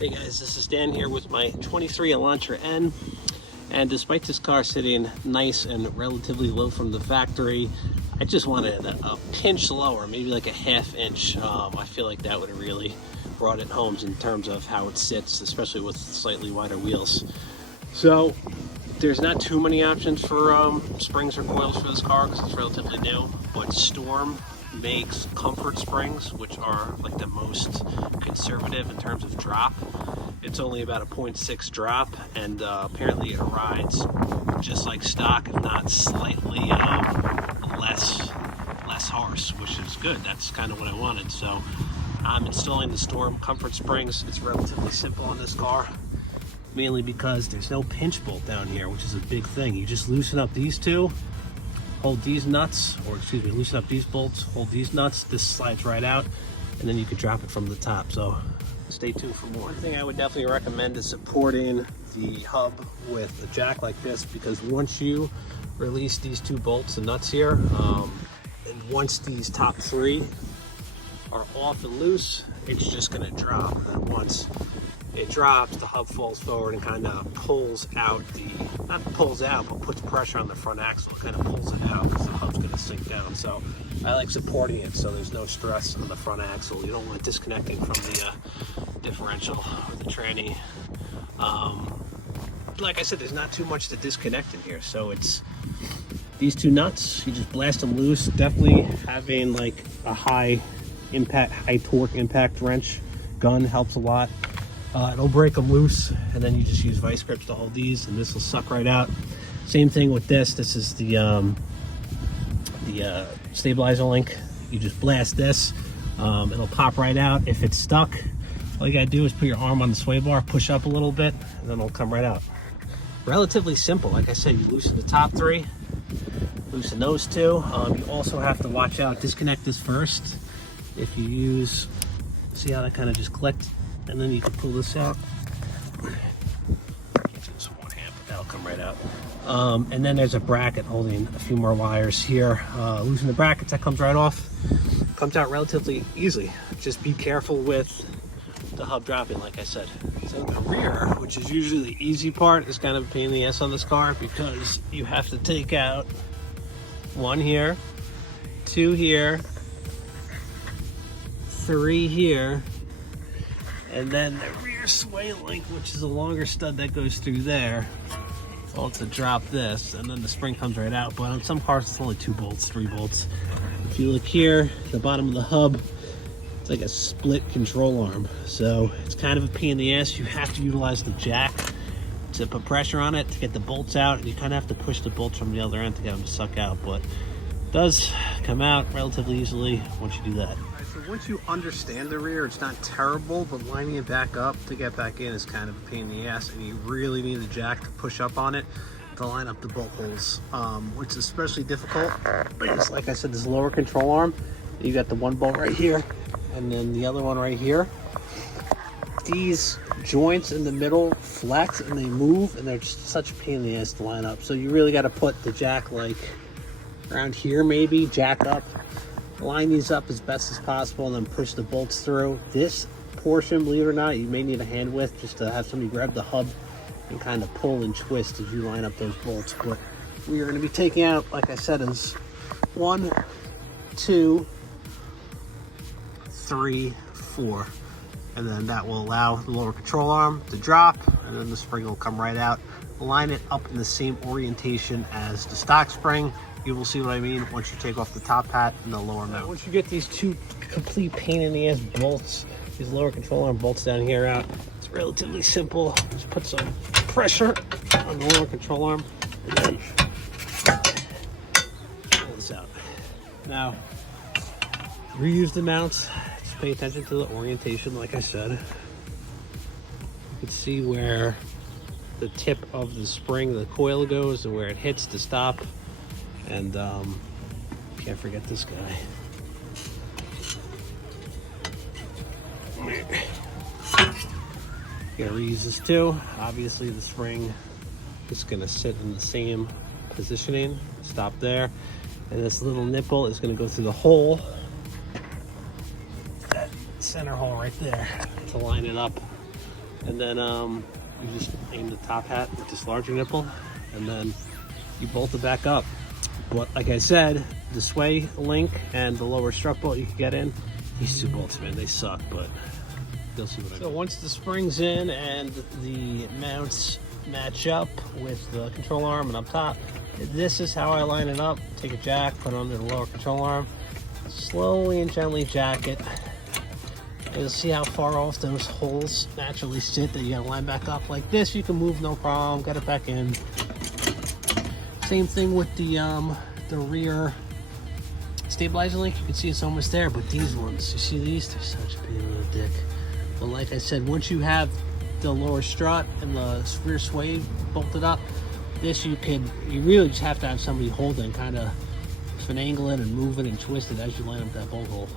Hey guys, this is Dan here with my 23 Elantra N, and despite this car sitting nice and relatively low from the factory, I just wanted a pinch lower, maybe like a ½ inch. I feel like that would have really brought it home in terms of how it sits, especially with slightly wider wheels. So there's not too many options for springs or coils for this car because it's relatively new, but Storm makes comfort springs, which are like the most conservative in terms of drop. It's only about a 0.6 drop, and apparently it rides just like stock, if not slightly less harsh, which is good. That's kind of what I wanted. So I'm installing the Storm comfort springs. It's relatively simple on this car, mainly because there's no pinch bolt down here, which is a big thing. You just loosen up these two, hold these nuts, or excuse me, loosen up these bolts, hold these nuts, this slides right out, and then you could drop it from the top. So stay tuned for more. One thing I would definitely recommend is supporting the hub with a jack like this, because once you release these two bolts and nuts here, and once these top three are off and loose, it's just going to drop. And then once it drops, the hub falls forward and kind of pulls out not pulls out, but puts pressure on the front axle. It kind of pulls it out because the hub's going to sink down. So I like supporting it so there's no stress on the front axle. You don't want it disconnecting from the differential or the tranny. Like I said, there's not too much to disconnect in here. So it's these two nuts, you just blast them loose. Definitely having like a high impact, high torque impact wrench gun helps a lot. It'll break them loose, and then you just use vice grips to hold these, and this will suck right out. Same thing with this. This is the stabilizer link. You just blast this, it'll pop right out. If it's stuck, all you gotta do is put your arm on the sway bar, push up a little bit, and then it'll come right out. Relatively simple. Like I said, you loosen the top three, loosen those two. You also have to watch out, disconnect this first. If you use, see how that kind of just clicked? And then you can pull this out. Can't do this with one hand, but that'll come right out. And then there's a bracket holding a few more wires here. Loosen the brackets, that comes right off. Comes out relatively easily. Just be careful with the hub dropping, like I said. So the rear, which is usually the easy part, is kind of a pain in the ass on this car because you have to take out one here, two here, three here, and then the rear sway link, which is a longer stud that goes through there, well, to drop this, and then the spring comes right out. But on some cars it's only 2 bolts, 3 bolts. If you look here, the bottom of the hub, it's like a split control arm, so it's kind of a pain in the ass. You have to utilize the jack to put pressure on it to get the bolts out, and you kind of have to push the bolts from the other end to get them to suck out, but it does come out relatively easily once you do that. So once you understand the rear, it's not terrible, but lining it back up to get back in is kind of a pain in the ass, and you really need the jack to push up on it to line up the bolt holes, which is especially difficult because, like I said, this lower control arm, you got the one bolt right here and then the other one right here. These joints in the middle flex and they move, and they're just such a pain in the ass to line up. So you really got to put the jack like around here, maybe jack up, line these up as best as possible, and then push the bolts through. This portion, believe it or not, you may need a hand width just to have somebody grab the hub and kind of pull and twist as you line up those bolts. But we are going to be taking out, like I said, is 1, 2, 3, 4, and then that will allow the lower control arm to drop, and then the spring will come right out. Line it up in the same orientation as the stock spring. You will see what I mean once you take off the top hat and the lower mount. Once you get these two complete pain in the ass bolts, these lower control arm bolts down here out, it's relatively simple. Just put some pressure on the lower control arm and then pull this out. Now, reuse the mounts. Just pay attention to the orientation, like I said. You can see where the tip of the spring, the coil goes, and where it hits to stop. And can't forget this guy. You gotta reuse this too. Obviously the spring is gonna sit in the same positioning, stop there. And this little nipple is gonna go through the hole, that center hole right there, to line it up and then you just aim the top hat with this larger nipple, and then you bolt it back up. But like I said, the sway link and the lower strut bolt you can get in, these two bolts, man, they suck, but you'll see what I mean. So once the spring's in and the mounts match up with the control arm and up top, this is how I line it up. Take a jack, put it under the lower control arm, slowly and gently jack it. You'll see how far off those holes naturally sit that you gotta line back up. Like this, you can move no problem, get it back in. Same thing with the rear stabilizer link. You can see it's almost there, but these ones, you see these? They're such a big little dick. But like I said, once you have the lower strut and the rear sway bolted up, this you really just have to have somebody holding, kind of finagle it and move it and twist it as you line up that bolt hole.